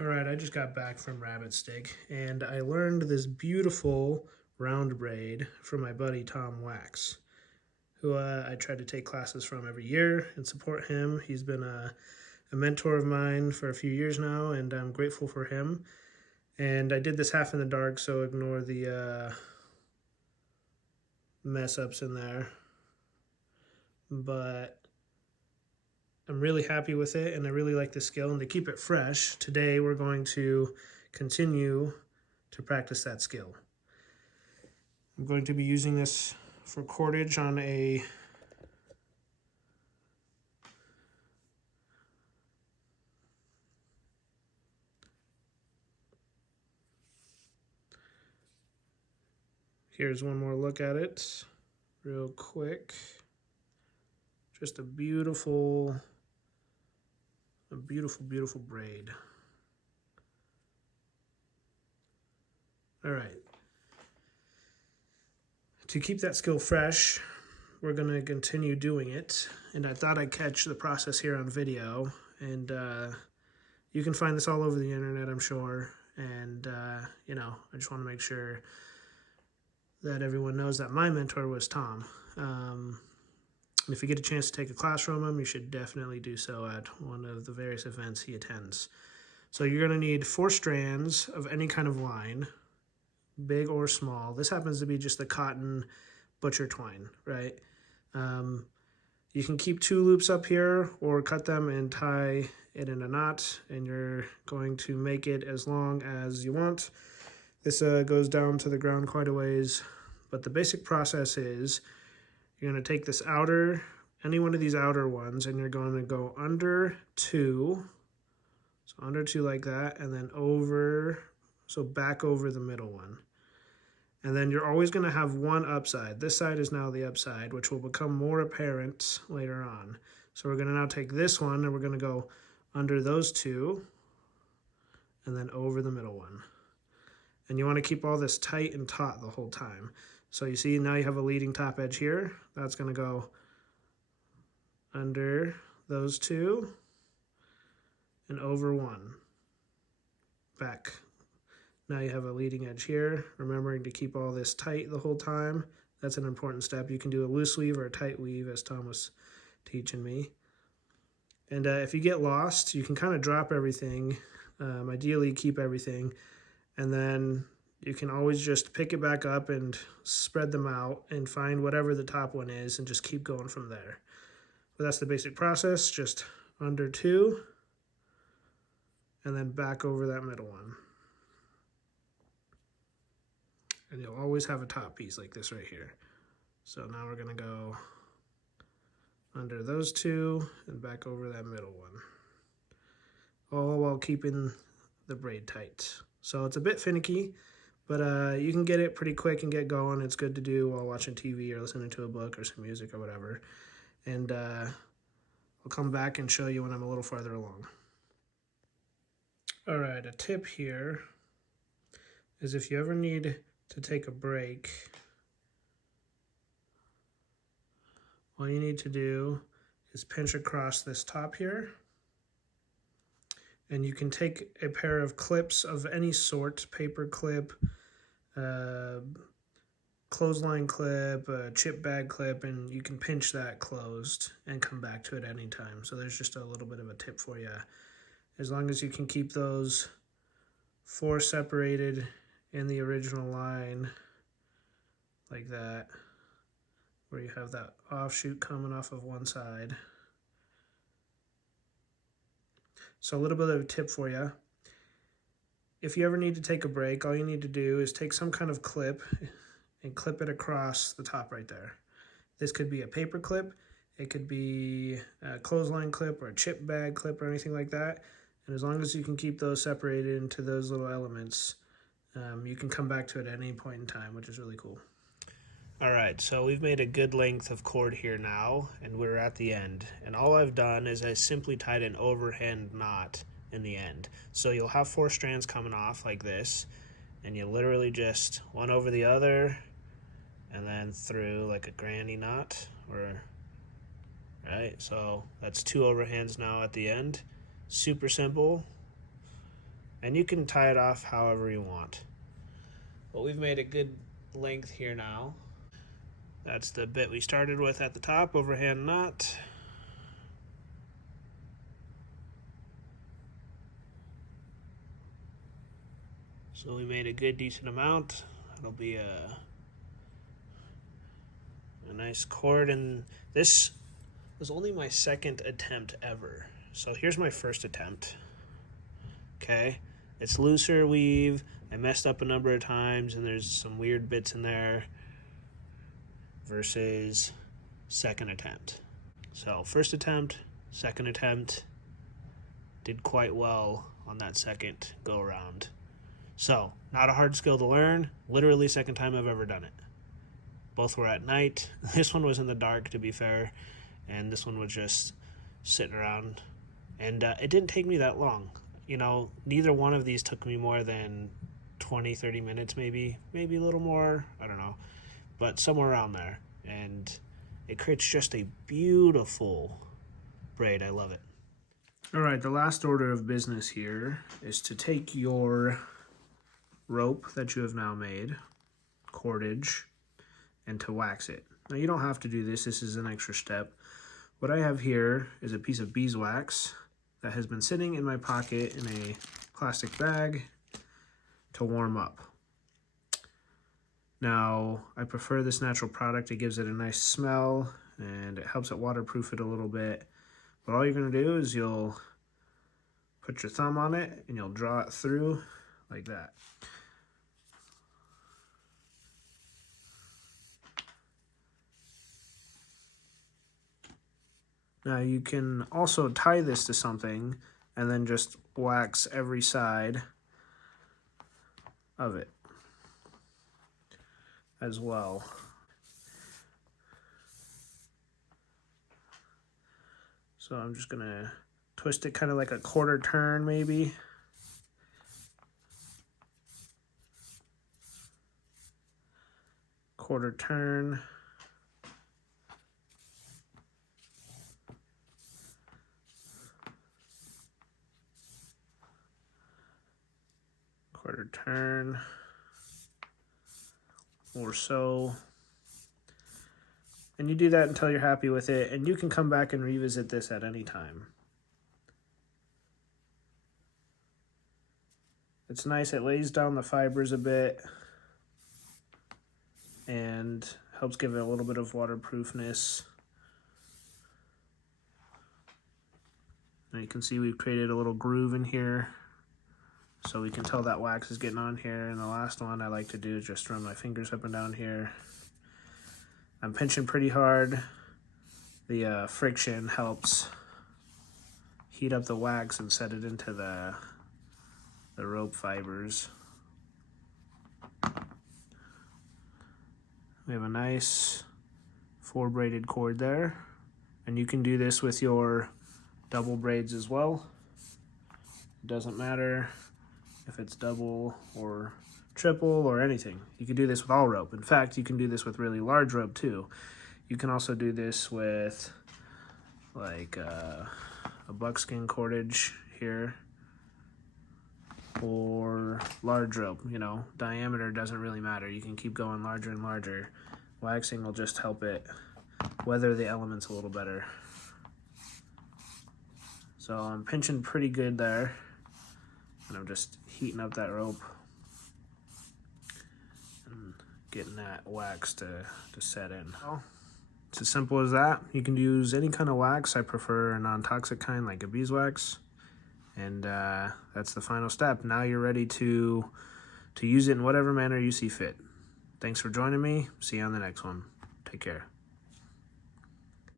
Alright, I just got back from Rabbit Stick and I learned this beautiful round braid from my buddy Tom Wax, who I try to take classes from every year and support him. He's been a mentor of mine for a few years now, and I'm grateful for him. And I did this half in the dark, so ignore the mess ups in there. But I'm really happy with it, and I really like the skill. And to keep it fresh, today we're going to continue to practice that skill. I'm going to be using this for cordage on a here's one more look at it real quick. Just a beautiful braid. All right. To keep that skill fresh, we're going to continue doing it. And I thought I'd catch the process here on video. And you can find this all over the internet, I'm sure. And, you know, I just want to make sure that everyone knows that my mentor was Tom. If you get a chance to take a class from him, you should definitely do so at one of the various events he attends. So you're going to need 4 strands of any kind of line, big or small. This happens to be just the cotton butcher twine, right? You can keep 2 loops up here or cut them and tie it in a knot, and you're going to make it as long as you want. This goes down to the ground quite a ways, but the basic process is you're going to take this outer, any one of these outer ones, and you're going to go under 2, so under 2 like that, and then over, so back over the middle one. And then you're always going to have one upside. This side is now the upside, which will become more apparent later on. So we're going to now take this one, and we're going to go under those 2, and then over the middle one. And you want to keep all this tight and taut the whole time. So you see now you have a leading top edge here. That's going to go under those 2 and over 1. Back. Now you have a leading edge here. Remembering to keep all this tight the whole time. That's an important step. You can do a loose weave or a tight weave, as Tom was teaching me. And if you get lost, you can kind of drop everything. Ideally, keep everything. And then you can always just pick it back up and spread them out and find whatever the top one is and just keep going from there. But that's the basic process, just under 2 and then back over that middle one. And you'll always have a top piece like this right here. So now we're going to go under those 2 and back over that middle one. All while keeping the braid tight. So it's a bit finicky, but you can get it pretty quick and get going. It's good to do while watching TV or listening to a book or some music or whatever. And I'll come back and show you when I'm a little farther along. All right, a tip here is if you ever need to take a break, all you need to do is pinch across this top here. And you can take a pair of clips of any sort, paper clip, clothesline clip, chip bag clip, and you can pinch that closed and come back to it anytime. So there's just a little bit of a tip for you. As long as you can keep those 4 separated in the original line like that, where you have that offshoot coming off of one side. So a little bit of a tip for you. If you ever need to take a break, all you need to do is take some kind of clip and clip it across the top right there. This could be a paper clip, it could be a clothesline clip or a chip bag clip or anything like that. And as long as you can keep those separated into those little elements, you can come back to it at any point in time, which is really cool. All right, so we've made a good length of cord here now, and we're at the end. And all I've done is I simply tied an overhand knot in the end. So you'll have 4 strands coming off like this, and you literally just one over the other, and then through like a granny knot, right? So that's 2 overhands now at the end. Super simple. And you can tie it off however you want. But we've made a good length here now. That's the bit we started with at the top, overhand knot. So we made a good decent amount. It'll be a nice cord, and this was only my second attempt ever. So here's my first attempt. Okay, it's looser weave. I messed up a number of times and there's some weird bits in there versus second attempt. So first attempt, second attempt, did quite well on that second go around. So not a hard skill to learn, literally second time I've ever done it. Both were at night. This one was in the dark, to be fair, and this one was just sitting around. And it didn't take me that long. You know, neither one of these took me more than 20, 30 minutes maybe a little more, I don't know, but somewhere around there. And it creates just a beautiful braid. I love it. All right, the last order of business here is to take your rope that you have now made, cordage, and to wax it. Now you don't have to do this, this is an extra step. What I have here is a piece of beeswax that has been sitting in my pocket in a plastic bag to warm up. Now, I prefer this natural product. It gives it a nice smell and it helps it waterproof it a little bit. But all you're gonna do is you'll put your thumb on it and you'll draw it through like that. Now you can also tie this to something and then just wax every side of it as well. So I'm just gonna twist it kind of like a quarter turn maybe. Quarter turn. Quarter turn or so, and you do that until you're happy with it, and you can come back and revisit this at any time. It's nice, it lays down the fibers a bit and helps give it a little bit of waterproofness. Now you can see we've created a little groove in here, so we can tell that wax is getting on here. And the last one I like to do is just run my fingers up and down here. I'm pinching pretty hard. The friction helps heat up the wax and set it into the rope fibers. We have a nice 4 braided cord there. And you can do this with your double braids as well. It doesn't matter if it's double or triple or anything. You can do this with all rope. In fact, you can do this with really large rope too. You can also do this with like a buckskin cordage here, or large rope, you know, diameter doesn't really matter. You can keep going larger and larger. Waxing will just help it weather the elements a little better. So I'm pinching pretty good there. And I'm just heating up that rope and getting that wax to set in. It's as simple as that. You can use any kind of wax. I prefer a non-toxic kind like a beeswax. And that's the final step. Now you're ready to use it in whatever manner you see fit. Thanks for joining me. See you on the next one. Take care.